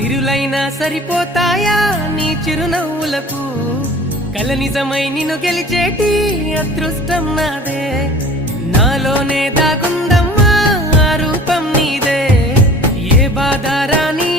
సిరులైనా సరిపోతాయా నీ చిరునవ్వులకు కల నిజమై నిన్ను గెలిచేటి అదృష్టం నాదే నాలోనే దాగుందమ్మా ఆ రూపం నీదే ఏ బాధ రాని